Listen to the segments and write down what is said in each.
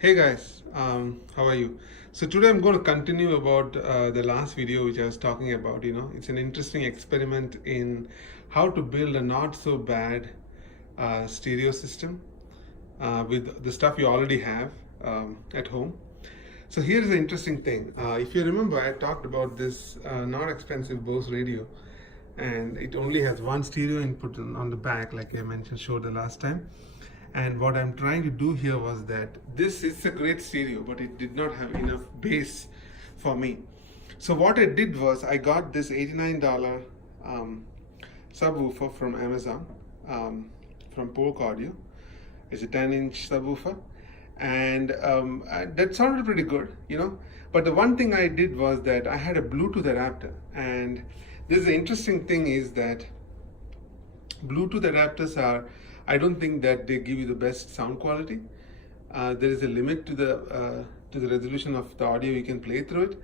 Hey guys, how are you? So today I'm going to continue about the last video which I was talking about. It's an interesting experiment in how to build a not so bad stereo system with the stuff you already have at home. So here's the interesting thing. If you remember, I talked about this not expensive Bose radio, and it only has one stereo input on the back, like I mentioned, showed the last time. And what I'm trying to do here was that this is a great stereo, but it did not have enough bass for me. So what I did was I got this $89 subwoofer from Amazon, from Polk Audio. It's a 10-inch subwoofer, and that sounded pretty good. But the one thing I did was that I had a Bluetooth adapter, and this is the interesting thing is that Bluetooth adapters I don't think that they give you the best sound quality. There is a limit to the resolution of the audio you can play through it,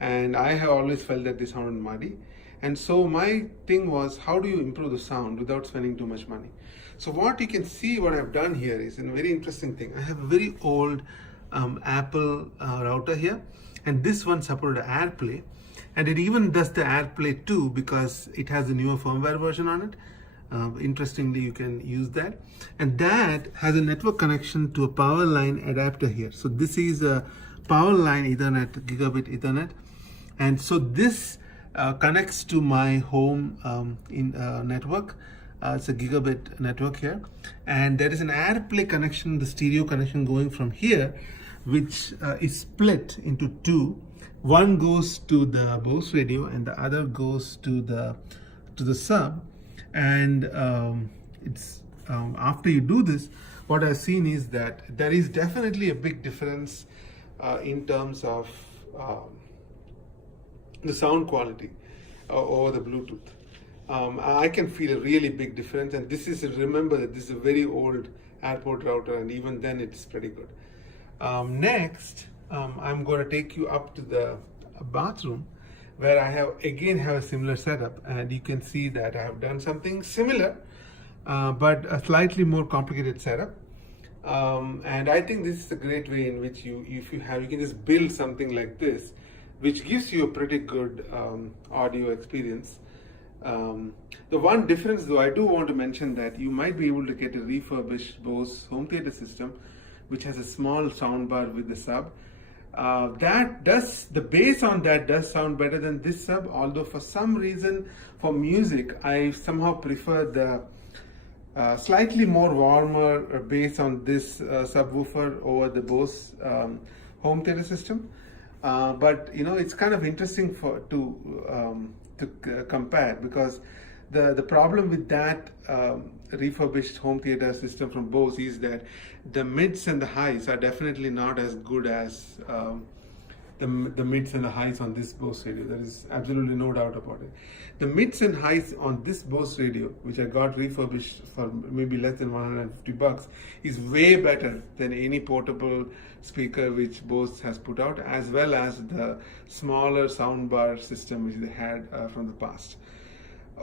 and I have always felt that they sounded muddy. And so my thing was, how do you improve the sound without spending too much money? So what you can see, what I've done here is a very interesting thing. I have a very old Apple router here, and this one supported AirPlay, and it even does the AirPlay too because it has a newer firmware version on it. Interestingly, you can use that, and that has a network connection to a power line adapter here. So this is a power line Ethernet, gigabit Ethernet, and so this connects to my home network. It's a gigabit network here, and there is an AirPlay connection, the stereo connection going from here, which is split into two. One goes to the Bose radio, and the other goes to the sub. And after you do this, what I've seen is that there is definitely a big difference in terms of the sound quality over the Bluetooth. I can feel a really big difference, and remember that this is a very old airport router, and even then it's pretty good. Next, I'm going to take you up to the bathroom, where I have a similar setup, and you can see that I have done something similar, but a slightly more complicated setup. And I think this is a great way in which you can just build something like this, which gives you a pretty good audio experience. The one difference, though, I do want to mention that you might be able to get a refurbished Bose home theater system, which has a small soundbar with the sub. The bass on that does sound better than this sub, although for some reason for music I somehow prefer the slightly more warmer bass on this subwoofer over the Bose home theater system. But it's kind of interesting to compare, because the problem with that refurbished home theater system from Bose is that the mids and the highs are definitely not as good as the mids and the highs on this Bose radio. There is absolutely no doubt about it. The mids and highs on this Bose radio, which I got refurbished for maybe less than $150, is way better than any portable speaker which Bose has put out, as well as the smaller soundbar system which they had from the past.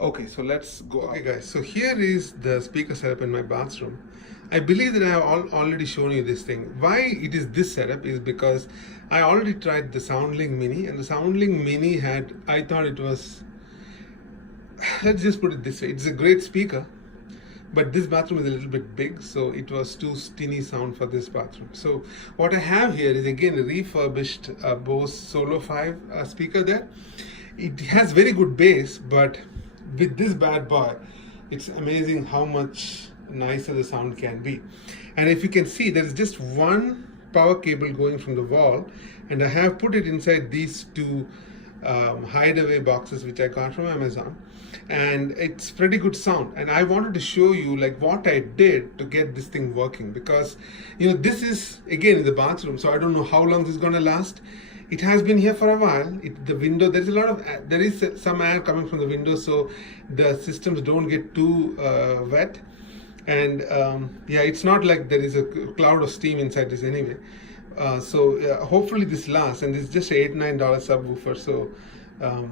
Okay, so let's go. Okay guys, so here is the speaker setup in my bathroom. I believe that I have already shown you this thing. Why it is this setup is because I already tried the SoundLink Mini, and the SoundLink Mini I thought it was, let's just put it this way, it's a great speaker, but this bathroom is a little bit big, so it was too tinny sound for this bathroom. So what I have here is again a refurbished Bose Solo 5 speaker there. It has very good bass, but with this bad boy, it's amazing how much nicer the sound can be. And if you can see, there is just one power cable going from the wall, and I have put it inside these two hideaway boxes which I got from Amazon, and it's pretty good sound. And I wanted to show you like what I did to get this thing working, because this is again in the bathroom, so I don't know how long this is going to last. It has been here for a while. There is some air coming from the window, so the systems don't get too wet. And it's not like there is a cloud of steam inside this anyway. Hopefully this lasts, and it's just an $89 subwoofer. So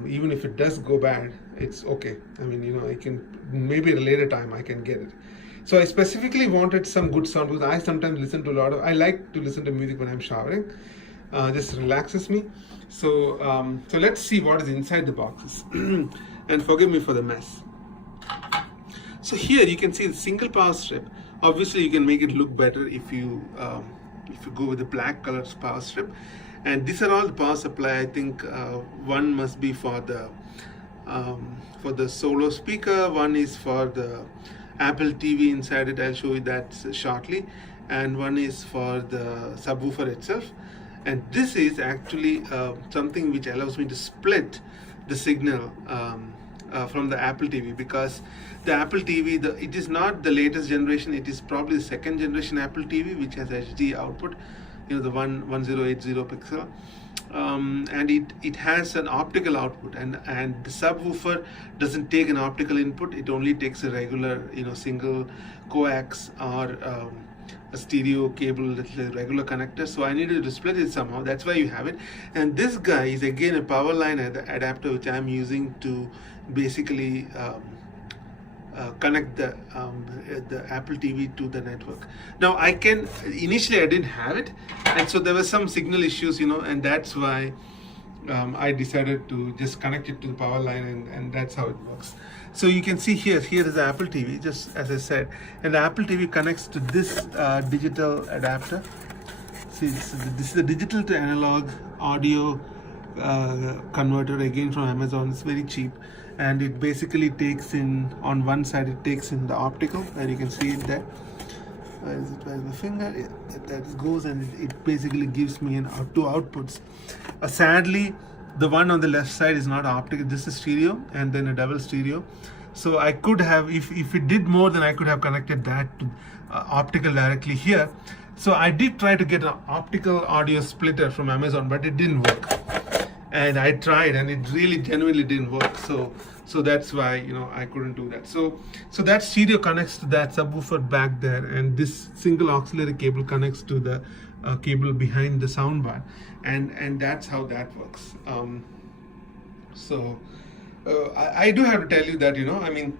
even if it does go bad, it's okay. I mean, I can, maybe at a later time I can get it. So I specifically wanted some good sound because I sometimes listen to I like to listen to music when I'm showering. Just relaxes me. So so let's see what is inside the boxes. And forgive me for the mess. So here you can see the single power strip. Obviously you can make it look better if you go with the black colored power strip. And these are all the power supply. I think one must be for the solo speaker, one is for the Apple TV inside it, I'll show you that shortly, and one is for the subwoofer itself. And this is actually something which allows me to split the signal from the Apple TV, because the Apple TV, it is not the latest generation, it is probably the second generation Apple TV which has HD output, you know, the 1080 pixel. And it has an optical output, and the subwoofer doesn't take an optical input, it only takes a regular, you know, single coax or a stereo cable, a regular connector. So I needed to split it somehow, that's why you have it. And this guy is again a power line adapter which I'm using to basically connect the Apple TV to the network. Now initially I didn't have it, and so there were some signal issues, you know, and that's why I decided to just connect it to the power line, and that's how it works. So you can see here is the Apple TV, just as I said, and the Apple TV connects to this digital adapter. See, this is the digital to analog audio converter, again from Amazon. It's very cheap, and it basically takes in, on one side it takes in the optical, and you can see it there. Where is the finger? That goes, and it basically gives me two outputs. Sadly, the one on the left side is not optical. This is stereo, and then a double stereo. So I could have, if it did more, then I could have connected that to optical directly here. So I did try to get an optical audio splitter from Amazon, but it didn't work. And I tried, and it really genuinely didn't work. So that's why, you know, I couldn't do that. So that stereo connects to that subwoofer back there, and this single auxiliary cable connects to the cable behind the soundbar, and that's how that works. I do have to tell you that, you know, I mean,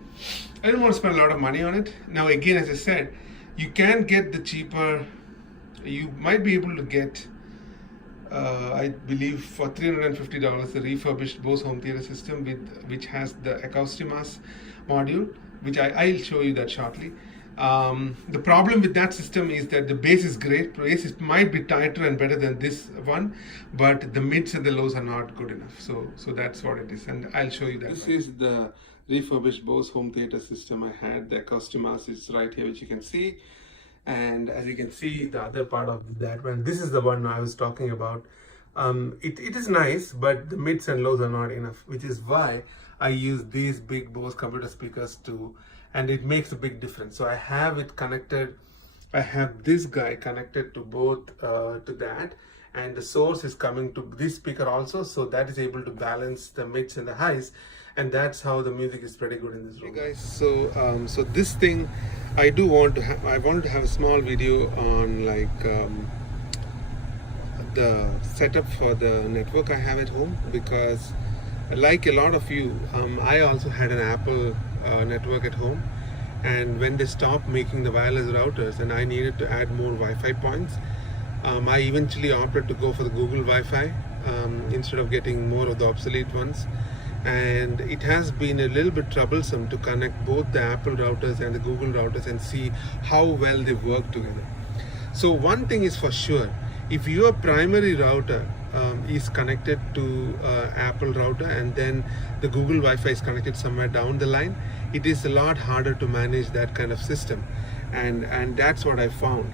I didn't want to spend a lot of money on it. Now again, as I said, you can get the cheaper. You might be able to get, I believe, for $350, the refurbished Bose home theater system which has the Acoustimas module, which I'll show you that shortly. The problem with that system is that the bass is great. Bass might be tighter and better than this one, but the mids and the lows are not good enough. So that's what it is, and I'll show you that. This is the refurbished Bose home theater system I had. The Acoustimas is right here, which you can see. And as you can see, the other part of that one, this is the one I was talking about. It is nice, but the mids and lows are not enough, which is why I use these big Bose computer speakers and it makes a big difference. So I have it connected, I have this guy connected to both, to that, and the source is coming to this speaker also, so that is able to balance the mids and the highs, and that's how the music is pretty good in this room. Hey guys, so this thing, I wanted to have a small video on the setup for the network I have at home, because like a lot of you, I also had an Apple network at home, and when they stopped making the wireless routers and I needed to add more Wi-Fi points, I eventually opted to go for the Google Wi-Fi instead of getting more of the obsolete ones. And it has been a little bit troublesome to connect both the Apple routers and the Google routers and see how well they work together. So one thing is for sure, if your primary router is connected to Apple router and then the Google Wi-Fi is connected somewhere down the line, it is a lot harder to manage that kind of system, and that's what I found.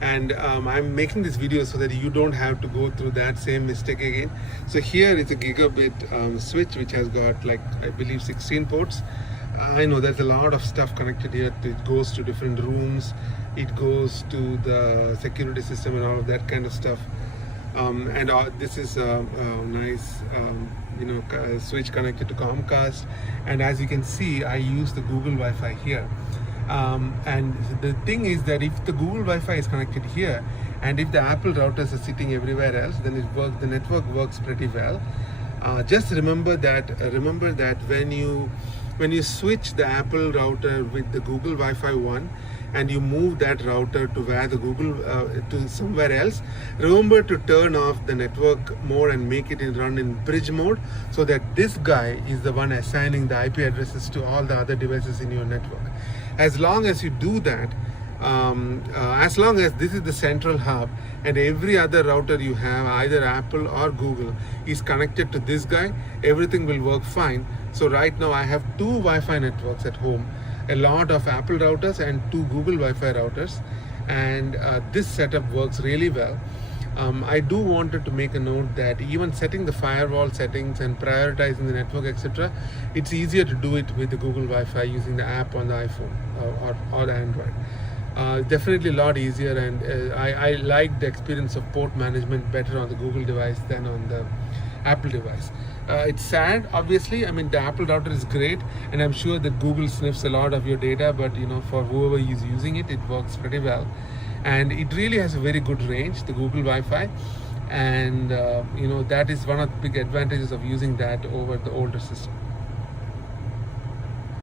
And I'm making this video so that you don't have to go through that same mistake again. So here is a gigabit switch which has got, like, I believe 16 ports. I know there's a lot of stuff connected here. It goes to different rooms, it goes to the security system and all of that kind of stuff. And this is a nice switch connected to Comcast, and as you can see, I use the Google Wi-Fi here. And the thing is that if the Google Wi-Fi is connected here, and if the Apple routers are sitting everywhere else, then the network works pretty well. Just remember that when you when you switch the Apple router with the Google Wi-Fi one and you move that router to where the Google to somewhere else, remember to turn off the network mode and make it run in bridge mode, so that this guy is the one assigning the IP addresses to all the other devices in your network. As long as you do that, as long as this is the central hub and every other router you have, either Apple or Google, is connected to this guy, everything will work fine. So right now I have 2 Wi-Fi networks at home, a lot of Apple routers and 2 Google Wi-Fi routers, and this setup works really well. I do wanted to make a note that even setting the firewall settings and prioritizing the network, etc., it's easier to do it with the Google Wi-Fi using the app on the iPhone or the Android. Definitely a lot easier, and I like the experience of port management better on the Google device than on the Apple device. It's sad, obviously. I mean, the Apple router is great, and I'm sure that Google sniffs a lot of your data, but for whoever is using it, it works pretty well. And it really has a very good range, the Google Wi-Fi, and that is one of the big advantages of using that over the older system.